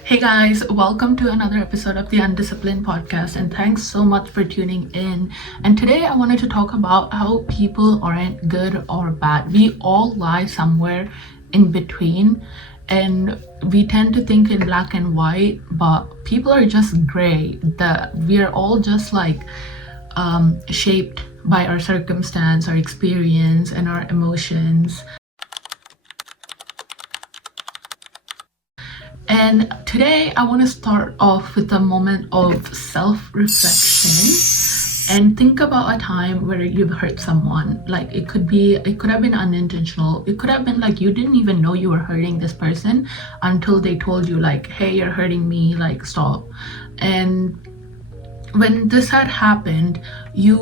Hey guys, welcome to another episode of the Undisciplined podcast, and thanks so much for tuning in. And today I wanted to talk about how people aren't good or bad. We all lie somewhere in between, and we tend to think in black and white, but people are just gray. That we are all just like shaped by our circumstance, our experience, and our emotions. And today I want to start off with a moment of self reflection and think about a time where you've hurt someone. Like it could have been unintentional. It could have been like you didn't even know you were hurting this person until they told you, like, hey, you're hurting me, like, stop. And when this had happened, you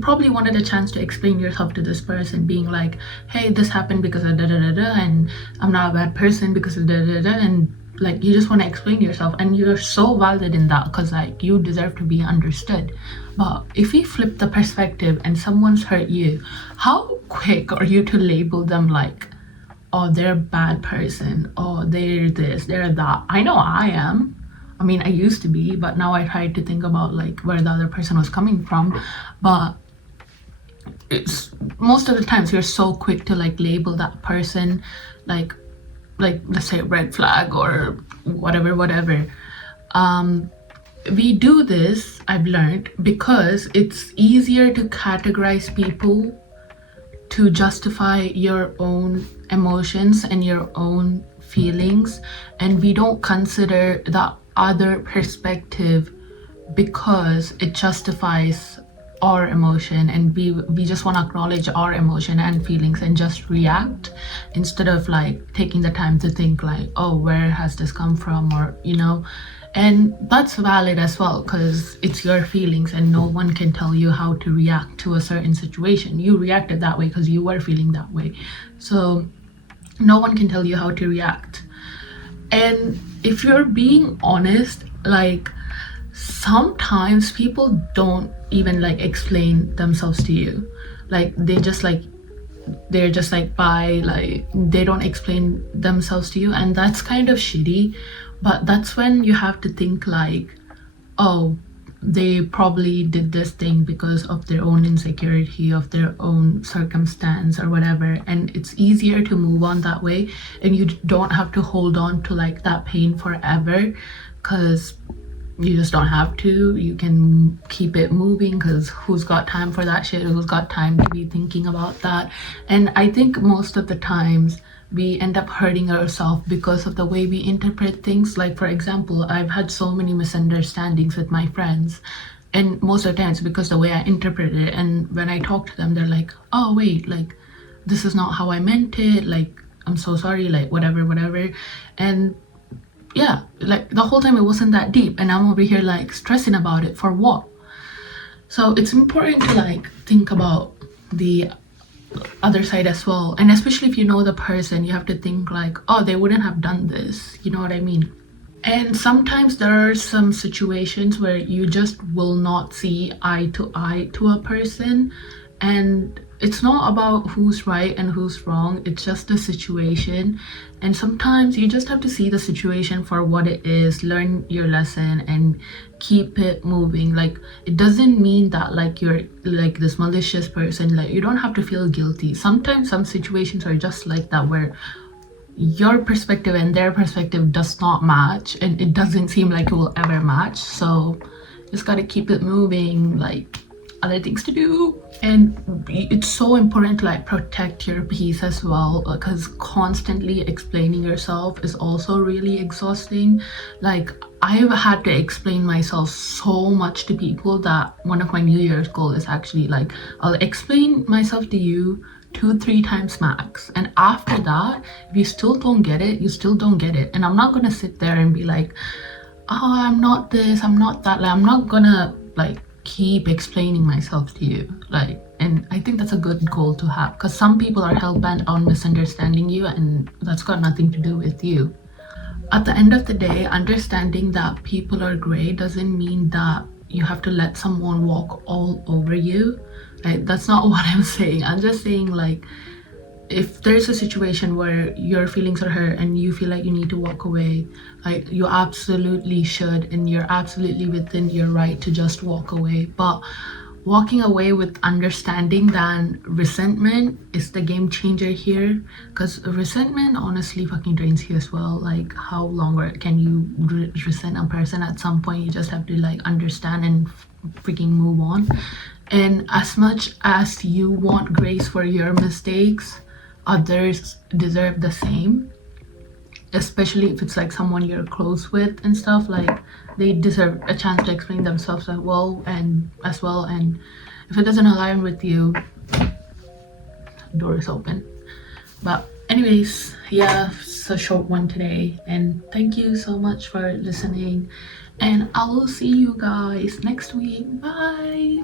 probably wanted a chance to explain yourself to this person, being like, hey, this happened because of da da da da, and I'm not a bad person because of da da da, and like you just want to explain yourself, and you're so valid in that because like you deserve to be understood. But if we flip the perspective and someone's hurt you, how quick are you to label them like, oh, they're a bad person, oh, they're this, they're that? I know I am. I mean, I used to be, but now I try to think about like where the other person was coming from. But it's most of the times you're so quick to like label that person like let's say red flag or whatever. We do this, I've learned, because it's easier to categorize people to justify your own emotions and your own feelings, and we don't consider the other perspective because it justifies our emotion, and we just want to acknowledge our emotion and feelings and just react instead of like taking the time to think like, oh, where has this come from, or and that's valid as well because it's your feelings and no one can tell you how to react to a certain situation. You reacted that way because you were feeling that way, so no one can tell you how to react. And if you're being honest, like sometimes people don't even like explain themselves to you. Like they're just like bye, like they don't explain themselves to you, and that's kind of shitty. But that's when you have to think like, oh, they probably did this thing because of their own insecurity, of their own circumstance or whatever, and it's easier to move on that way, and you don't have to hold on to like that pain forever because you just don't have to. You can keep it moving because who's got time for that shit? Who's got time to be thinking about that? And I think most of the times we end up hurting ourselves because of the way we interpret things. Like, for example, I've had so many misunderstandings with my friends, and most of the times because the way I interpret it, and when I talk to them, they're like, oh wait, like this is not how I meant it, like I'm so sorry, like whatever. And yeah, like the whole time it wasn't that deep, and I'm over here like stressing about it for what? So it's important to like think about the other side as well, and especially if you know the person, you have to think like, oh, they wouldn't have done this, you know what I mean? And sometimes there are some situations where you just will not see eye to eye to a person, and it's not about who's right and who's wrong, it's just the situation. And sometimes you just have to see the situation for what it is, learn your lesson, and keep it moving. Like, it doesn't mean that like you're like this malicious person. Like, you don't have to feel guilty. Sometimes some situations are just like that, where your perspective and their perspective does not match, and it doesn't seem like it will ever match, so just gotta keep it moving, like other things to do. And it's so important to like protect your peace as well, because constantly explaining yourself is also really exhausting. Like, I've had to explain myself so much to people that one of my New Year's goals is actually like, I'll explain myself to you 2-3 times max, and after that, if you still don't get it, you still don't get it. And I'm not gonna sit there and be like, oh, I'm not this, I'm not that. Like, I'm not gonna like keep explaining myself to you, like. And I think that's a good goal to have, because some people are hell-bent on misunderstanding you, and that's got nothing to do with you. At the end of the day, understanding that people are gray doesn't mean that you have to let someone walk all over you. Like, that's not what I'm saying. I'm just saying, like, if there's a situation where your feelings are hurt and you feel like you need to walk away, like you absolutely should, and you're absolutely within your right to just walk away. But walking away with understanding than resentment is the game changer here, because resentment honestly fucking drains you as well. Like, how longer can you resent a person? At some point you just have to like understand and freaking move on. And as much as you want grace for your mistakes, others deserve the same, especially if it's like someone you're close with and stuff. Like, they deserve a chance to explain themselves as well, and if it doesn't align with you, door is open. But anyways, yeah, it's a short one today, and thank you so much for listening, and I will see you guys next week. Bye.